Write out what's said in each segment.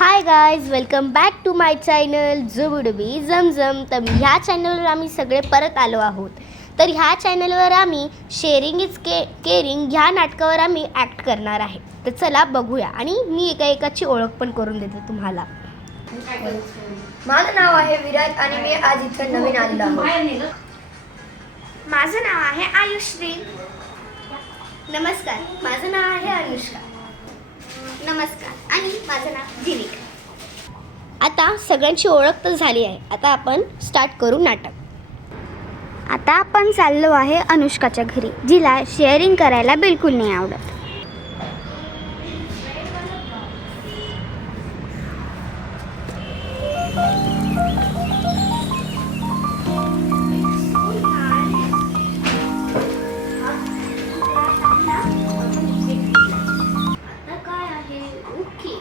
High guys, welcome back to my channel जुबुडुबी झमझम. तर ह्या चॅनलवर आम्ही सगळे परत आलो आहोत. तर ह्या चॅनलवर आम्ही शेअरिंग इज केअरिंग ह्या नाटकावर आम्ही ॲक्ट करणार आहे. तर चला बघूया आणि मी एकाची ओळख पण करून देते तुम्हाला. माझं नाव आहे विराज आणि मी आज इथं नवीन आलेलो आहे. माझं नाव आहे आयुश्री. नमस्कार, माझं नाव आहे अनुष्का. नमस्कार, आणि माझं नाव जीविका. आता सगळ्यांची ओळख तर झाली आहे. आता आपण स्टार्ट करू नाटक. आता आपण चाललो आहे अनुष्काच्या घरी, जिला शेअरिंग करायला बिलकुल नाही आवडत. आता काय आहे? ओके.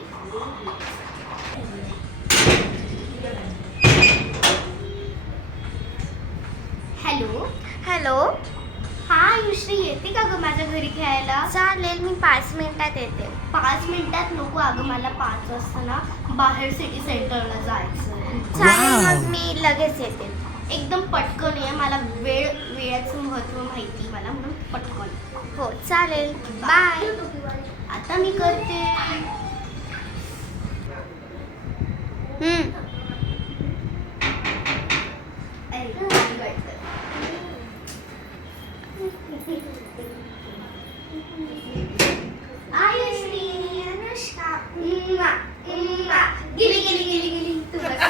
हॅलो. हा आयुश्री, येते का ग माझ्या घरी खेळायला? चालेल, मी 5 मिनिटात येते. 5 मिनिटात नको अगं, मला 5 वाजता ना बाहेर सिटी सेंटरला जायचं. चालेल, मग मी लगेच येते. एकदम पटकन आहे, मला वेळाचं महत्त्व माहिती मला, म्हणून पटकन. हो चालेल, बाय. आता मी करते. आयुश्री, अनुष्का, गेली तू बस.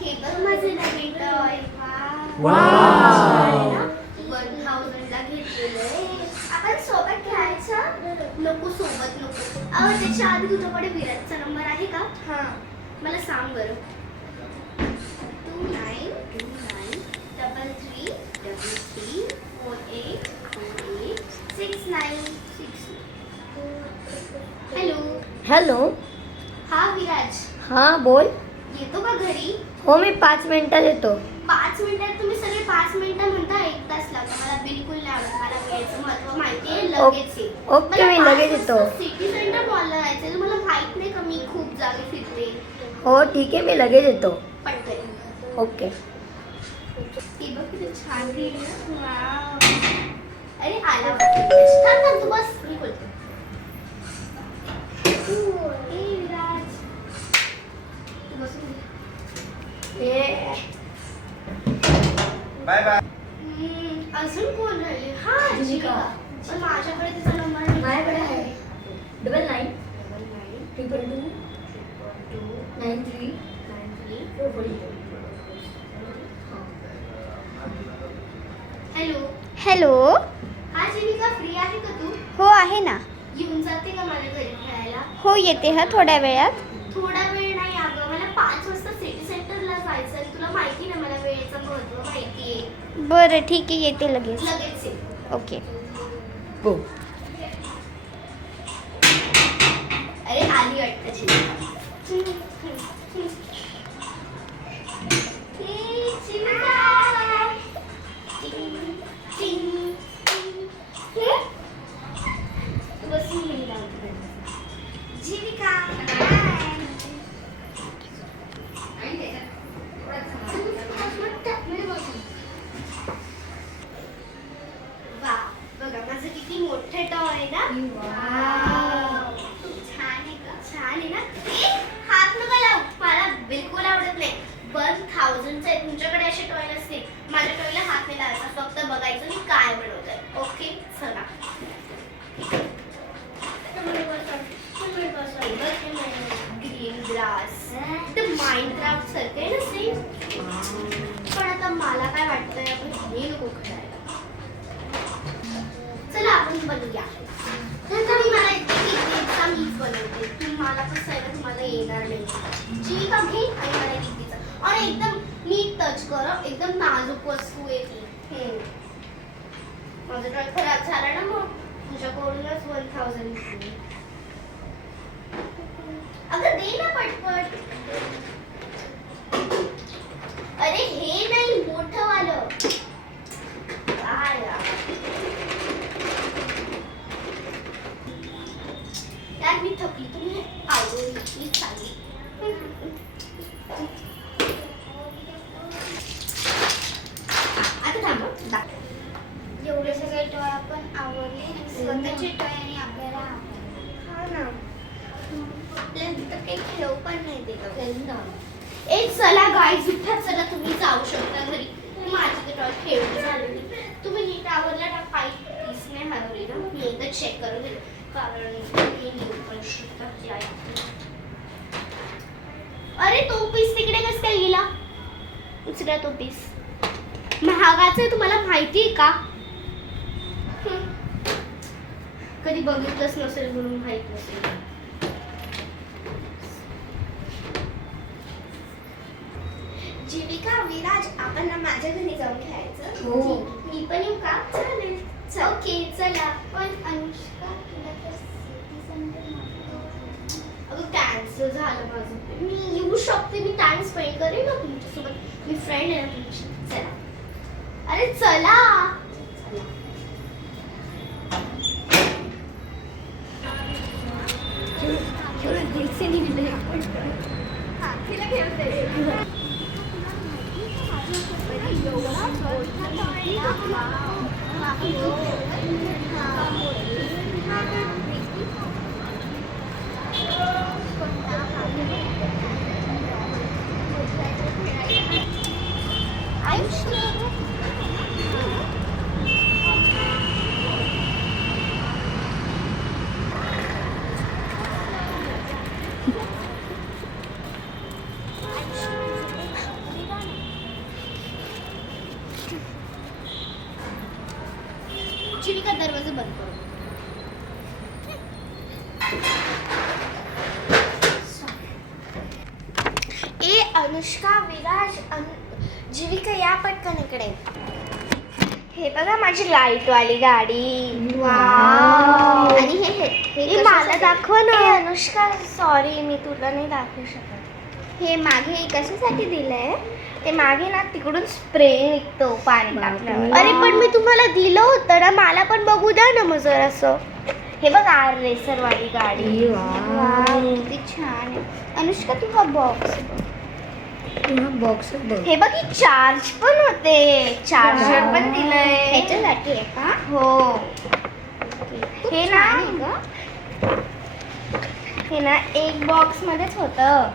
हे बघ माझे नवीन टॉय. 1000 ला घेतलेलं. आपण सोबत खेळायचं? नको, सोबत नको. त्याच्या आधी तुझ्याकडे विराजचा नंबर आहे का? हां, मला सांग बरं. 292933484869. हॅलो. हॅलो. हा विराज, हां बोल. येतो का घरी? हो, मी 5 मिनिटात येतो. 5 मिनिटात? तुम्ही सगळे 5 मिनिटं म्हणता, 1 तास लागतो. मला बिलकुल नाही आवडत. मला वेळेचं महत्त्व माहिती आहे. लगेच ये. ओके, मी लगेच येतो. सिटी सेंटर मॉलला जायचं. तुम्हाला माहित नाही का मी खूप जागे फिरते. हो ठीक आहे, मी लगेच येतो. पटकन. ओके. ती बघ किती छान गेली ना. वाव. अरे आला वाटतं. थांब तू बस, मी बोलते. ए विराज, तू बसून घे. Bye bye. अजून कोण राहिले? हा जीविका. पण माझ्याकडे तिचा नंबर नाही. माझ्याकडे आहे. 99 222 93 444. हॅलो. हॅलो. हा जीविका, फ्री आहे का तू? हो आहे ना. येऊन जाते का माझ्या घरी खेळायला? हो येते हा थोड्या वेळात. थोडा वेळ नाही अगं, मला 5 वाजता सिटी सेंटरला जायचं आहे. तुला माहिती ना, मला वेळेचं महत्त्व माहिती आहे. बरं ठीक आहे, येते लगेच. लगेच ये. ओके. हो. अरे आली वाटतं जीविका. ए, जीविका. टिंग, टिंग, टिंग. तू बसून घे, लावते. जीविका. वा, बघा माझं किती मोठं टॉय आहे ना. वाव. छान आहे का? छान आहे ना. हात नका लावू, मला बिलकुल आवडत नाही. 1000चं आहे. तुमच्याकडे असे टॉय नसतील. माझ्या टॉयला हात नाही लावायचा, फक्त बघायचं मी काय बनवतोय. ओके, चला. ग्रीन ग्रास, माइनक्राफ्ट सारखं आहे ना सेम. पण आता मला काय वाटतंय, आपण हे नको खेळायला. चला आपण बनवूया. नंतर मला इतका मीच बनवते. तुम्हाला पण सगळं तुम्हाला येणार नाही. जीविका घे आणि मला इतकीचं. आणि एकदम नीट टच कर, एकदम नाजूक वस्तू आहे ती. माझा ड्रॉइंग खराब झाला ना, मग तुझ्याकडूनच 1000. अगं दे ना पटपट. अरे हे नाही, मोठं वालं. काय यार. यार मी थकली, तुम्ही आवडली मी चालली. आता थांबा. एवढे सगळे टॉय आपण आवडले आणि स्वतःचे टॉय आणि आपल्याला हा ना. आपल्याला तर काही खेळ पण नाही दिलं. ए चला गाईज उठा, चला तुम्ही जाऊ शकता घरी. माझी तर टॉय खेळली झालेली. तुम्ही नीट आवरला ना, काही पीस नाही हरवली ना. मी एकदा चेक करून घेते कारण मी लिहू पण शकतात. अरे तो पीस तिकडे कसं काय गेला? दुसरा तो पीस महागाचा आहे, तुम्हाला माहिती आहे का? कधी बघितलंच नसेल म्हणून माहित नसेल. जीविका, विराज, आपण ना माझ्या घरी जाऊन खेळायचं. हो. मी पण येऊ का? चालेल. ओके चला. पण अनुष्का, तुला तर सिटी सेंटर अगं कॅन्सल झालं माझं. मी येऊ शकते, मी टाइम स्पेंड करेन ना तुमच्यासोबत. मी फ्रेंड आहे ना तुमची. चला. अरे चला. जीविका दरवाजा बंद करो. ए अनुष्का, विराज, जीविका, या पटकन इकडे. हे बघा माझी लाईट वाली गाडी. वाव. आणि हे मला दाखव ना. अनुष्का, सॉरी मी तुला नाही दाखवू शकत. हे मागे कशासाठी दिलंय? ते मागे ना तिकडून स्प्रे निघतो पाणी टाकल्यावर. अरे पण मी तुम्हाला दिलं होतं ना, मला पण बघू द्या ना मग जरासं. हे बघ आर रेसर वाली गाडी. वाव. किती छान आहे. अनुष्का, तू हा बॉक्स बॉक्स बघ. हे बघ, ही चार्ज पण होते. Charger wow. पण दिलंय. ह्याच्यासाठी आहे का? हो. हे ना हे ना एक बॉक्स मध्येच होतं.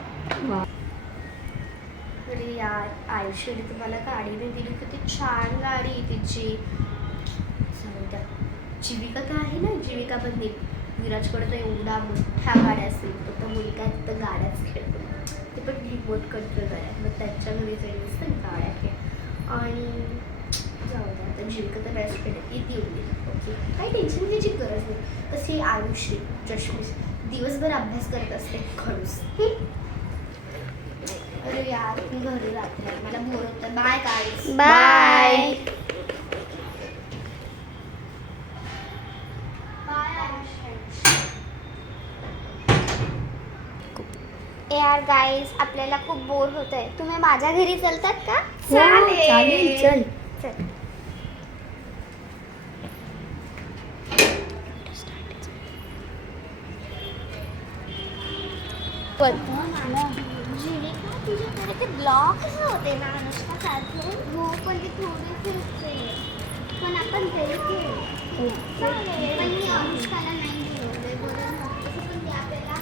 अरे यार आयुष्याने तुम्हाला गाडी नाही दिली. किती छान गाडी आहे तिची. जाऊ द्या. जीविका तर आहे ना, जीविका पण नाही. विराजकडे तर एवढा मोठ्या गाड्या असेल, तो तर मुलगा तर गाड्याच खेळतो. ते पण रिमोट कंट्रोल गाड्या. मग त्याच्या घरी जाईल असतं गाड्या खेळ. आणि जाऊ द्या, आता जीविका तर बेस्ट फ्रेंड आहे, ती देऊन दिली. ओके, काही टेन्शन घ्यायची गरज नाही. तशी आयुष्य चष्मीस दिवसभर अभ्यास करत असते खडूस. अरे यार मी घरी जाते, मला बोर होतं. Bye guys. बाय. यार गाईज, आपल्याला खूप बोर होत आहे. तुम्ही माझ्या घरी चलतात का? चालेल, चल. चल. जीविका, तुझ्याकडे ते ब्लॉक्स होते ना अनुष्का सारखे. हो पण ते थोडेसे होते. पण आपण तरी खेळू. चालेल. पण मी अनुष्काला नाही बोलवलंय. बोलवलं नव्हतं. पण ते आपल्याला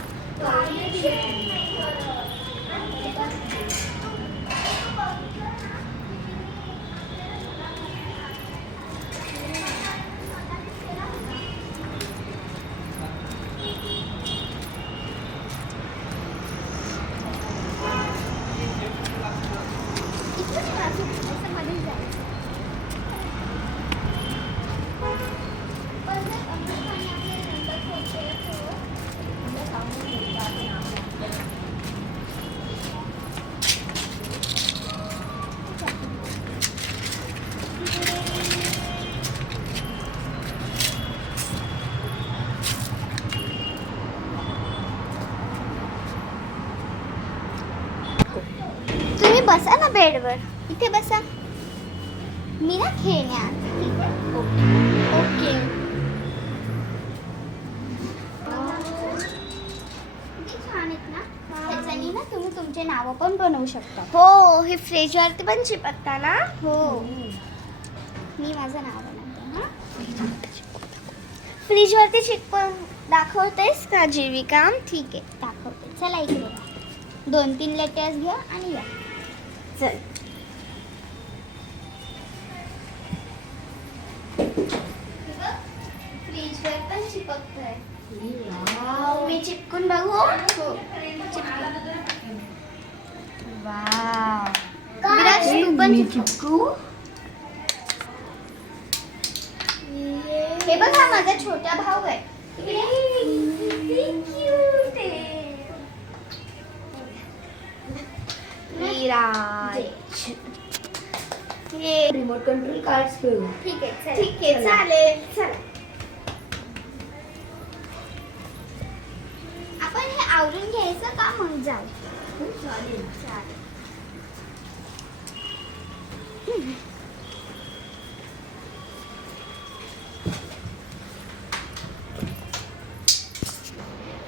तुम्ही बसा ना बेडवर. इथे बसा. मी ना खेळण्यात. ठीक आहे? ओके. तुमचे नावं पण बनवू शकता. हो, हे फ्रीजवरती पण चिपकता ना? हो, मी माझं नाव बनवते. हां, फ्रीजवरती चिपकून दाखवतेस का जीविका? ठीक आहे, दाखवते. चला इकडे बघा. 2-3 लेटर्स घ्या आणि या. चल. फ्रीजवर पण चिपकतंय. मी चिपकून बघू? हो. वाव. विराज, तू पण चिपकू? हे बघा, माझा छोटा भाऊ आहे. विराज. ये. रिमोट कंट्रोल कार्ड्स खेळू. ठीक आहे, चला. ठीक आहे, चालेल. चला. आपण हे आवरून घ्यायचं का मग जाऊ? चालेल.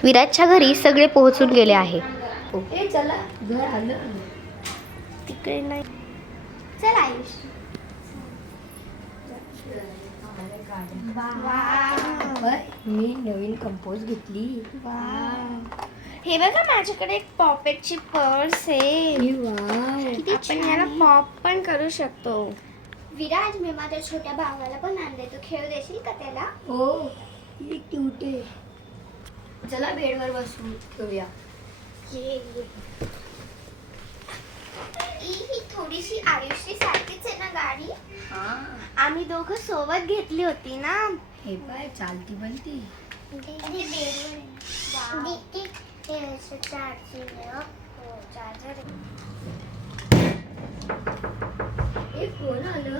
विराजच्या घरी सगळे पोहोचून गेले आहे. ए चला, घर आलं. तिकडे नाही. चल आयुष. बाय, मी नवीन कंपोज घेतली. हे बघा, माझ्याकडे एक पॉपेटची पर्स आहे. किती आपण छान ह्याला आहे. पॉप पण करू शकतो. विराज, मी माझ्या छोट्या भावाला पण आणले. तू खेळ देशील का त्याला? हो, ही क्यूट आहे. चला बेडवर बसू खेळूया. ही थोडीशी आयुषी सारखीच आहे ना गाडी. आम्ही दोघं सोबत घेतली होती ना. हे पाय, चालती पण ती. हे बेडवर आहे. ए कोण आलं?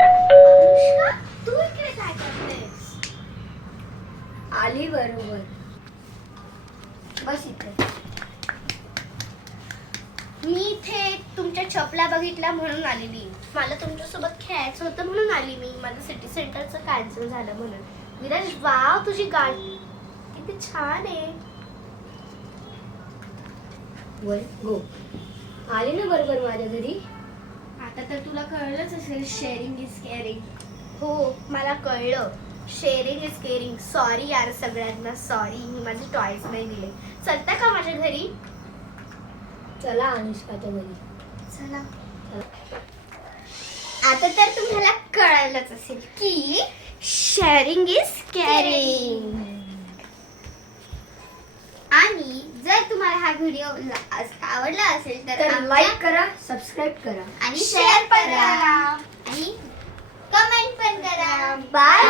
अनुष्का, तू इकडे काय करतेस? आली बरोबर. बस इथे. मी इथे तुमच्या चपला बघितल्या म्हणून आलेली. मला तुमच्यासोबत खेळायचं होतं म्हणून आली मी. माझं सिटी सेंटरचं कॅन्सल झालं म्हणून. विराज, वाव, तुझी गाडी किती छान आहे. वर गो. आली ना बरोबर माझ्या घरी. आता तर तुला कळलंच असेल, शेअरिंग इज केअरिंग. हो, मला कळलं. Sharing is caring. सॉरी यार सगळ्यांना, सॉरी. मी माझे टॉयज नाही दिले. चलता का माझ्या घरी? चला अनुष्काच्या घरी. चला. आता तर तुम्हाला कळलंच असेल की शेअरिंग इज केअरिंग. आणि जर तुम्हाला हा व्हिडिओ आवडला असेल तर तर लाईक करा, सबस्क्राईब करा. आणि शेअर पण करा आणि कमेंट पण करा. बाय.